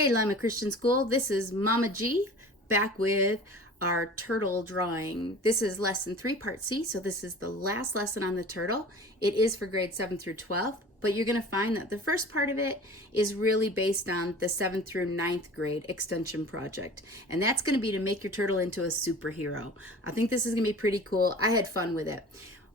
Hey Lima Christian School, this is Mama G back with our turtle drawing. This is lesson 3 part C, so this is the last lesson on the turtle. It is for grade 7 through 12, but you're going to find that the first part of it is really based on the 7th through 9th grade extension project, and that's going to be to make your turtle into a superhero. I think this is going to be pretty cool. I had fun with it.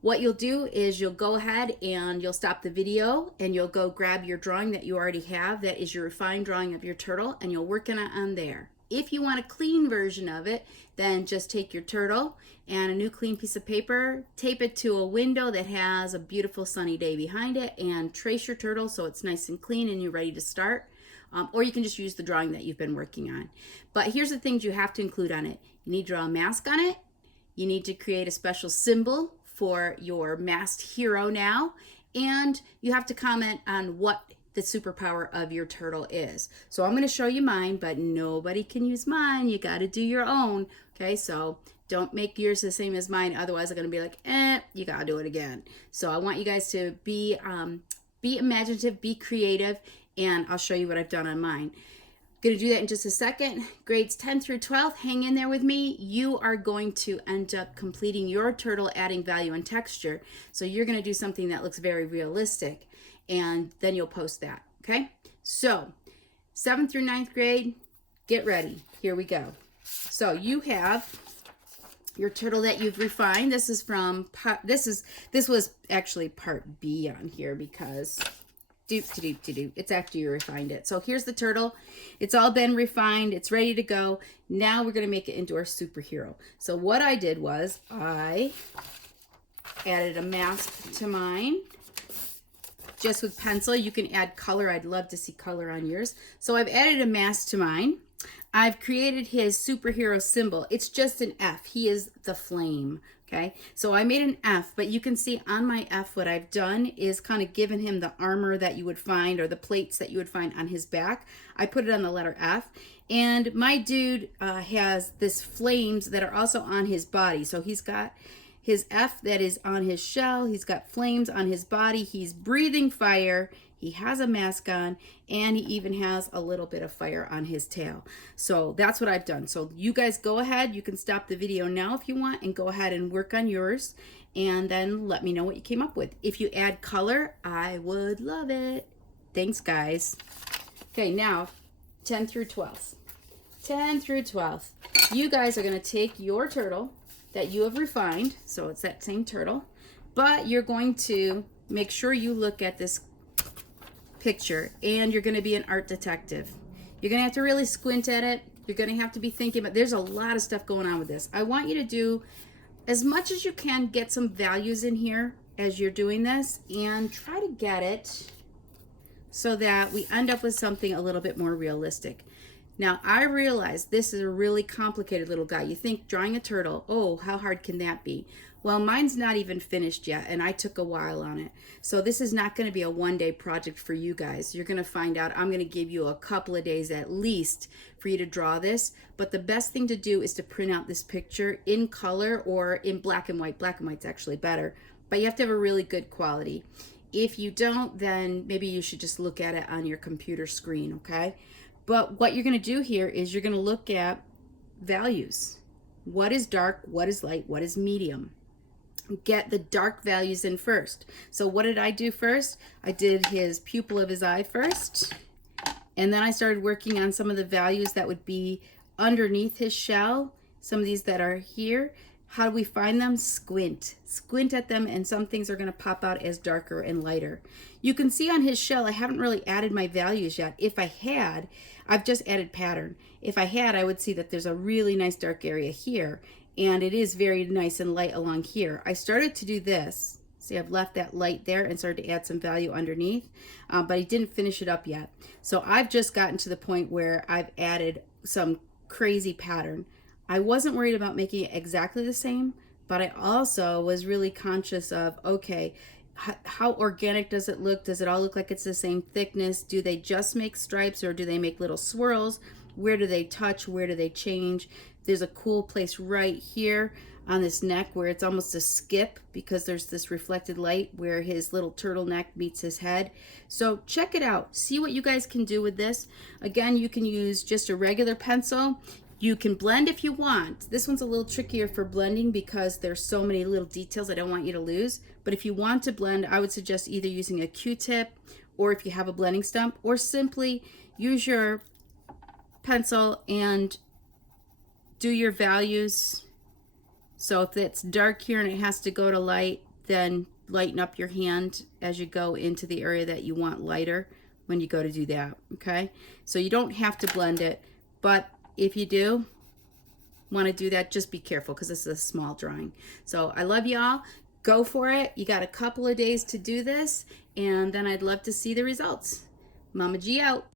What you'll do is you'll go ahead and you'll stop the video and you'll go grab your drawing that you already have. That is your refined drawing of your turtle, and you'll work on there. If you want a clean version of it, then just take your turtle and a new clean piece of paper, tape it to a window that has a beautiful sunny day behind it, and trace your turtle so it's nice and clean and you're ready to start. Or you can just use the drawing that you've been working on. But here's the things you have to include on it. You need to draw a mask on it. You need to create a special symbol for your masked hero now, and you have to comment on what the superpower of your turtle is. So I'm going to show you mine, but nobody can use mine. You got to do your own. Okay, so don't make yours the same as mine, otherwise I'm going to be like, you got to do it again. So I want you guys to be imaginative, be creative, and I'll show you what I've done on mine. Going to do that in just a second. Grades 10 through 12, hang in there with me. You are going to end up completing your turtle, adding value and texture. So you're going to do something that looks very realistic, and then you'll post that. Okay, so 7th through 9th grade, get ready. Here we go. So you have your turtle that you've refined. This is from this was actually part B on here because it's after you refined it. So here's the turtle. It's all been refined. It's ready to go. Now we're going to make it into our superhero. So what I did was I added a mask to mine just with pencil. You can add color. I'd love to see color on yours. So I've added a mask to mine. I've created his superhero symbol. It's just an F. He is the flame. Okay, so I made an F, but you can see on my F what I've done is kind of given him the armor that you would find, or the plates that you would find on his back. I put it on the letter F, and my dude has this flames that are also on his body. So he's got his F that is on his shell, he's got flames on his body, he's breathing fire, he has a mask on, and he even has a little bit of fire on his tail. So that's what I've done. So you guys go ahead, you can stop the video now if you want and go ahead and work on yours, and then let me know what you came up with. If you add color, I would love it. Thanks, guys. Okay, now 10 through 12. 10 through 12. You guys are going to take your turtle that you have refined, so it's that same turtle, but you're going to make sure you look at this picture, and you're going to be an art detective. You're going to have to really squint at it. You're going to have to be thinking, but there's a lot of stuff going on with this. I want you to do as much as you can, get some values in here as you're doing this, and try to get it so that we end up with something a little bit more realistic. Now, I realize this is a really complicated little guy. You think drawing a turtle, oh, how hard can that be? Well, mine's not even finished yet, and I took a while on it. So this is not going to be a one-day project for you guys. You're going to find out I'm going to give you a couple of days at least for you to draw this. But the best thing to do is to print out this picture in color or in black and white. Black and white's actually better, but you have to have a really good quality. If you don't, then maybe you should just look at it on your computer screen, okay? But what you're going to do here is you're going to look at values. What is dark? What is light? What is medium? Get the dark values in first. So what did I do first? I did his pupil of his eye first, and then I started working on some of the values that would be underneath his shell. Some of these that are here. How do we find them? Squint at them, and some things are going to pop out as darker and lighter. You can see on his shell I haven't really added my values yet. If I had, I've just added pattern. If I had, I would see that there's a really nice dark area here, and it is very nice and light along here. I started to do this. See, I've left that light there and started to add some value underneath, but I didn't finish it up yet. So I've just gotten to the point where I've added some crazy pattern. I wasn't worried about making it exactly the same, but I also was really conscious of, okay, how organic does it look? Does it all look like it's the same thickness? Do they just make stripes, or do they make little swirls? Where do they touch? Where do they change? There's a cool place right here. on this neck where it's almost a skip because there's this reflected light where his little turtleneck meets his head. So check it out. See what you guys can do with this. Again, you can use just a regular pencil. You can blend if you want. This one's a little trickier for blending because there's so many little details I don't want you to lose. But if you want to blend, I would suggest either using a Q-tip, or if you have a blending stump, or simply use your pencil and do your values. So if it's dark here and it has to go to light, then lighten up your hand as you go into the area that you want lighter when you go to do that, okay? So you don't have to blend it, but if you do want to do that, just be careful because this is a small drawing. So I love y'all. Go for it. You got a couple of days to do this, and then I'd love to see the results. Mama G out.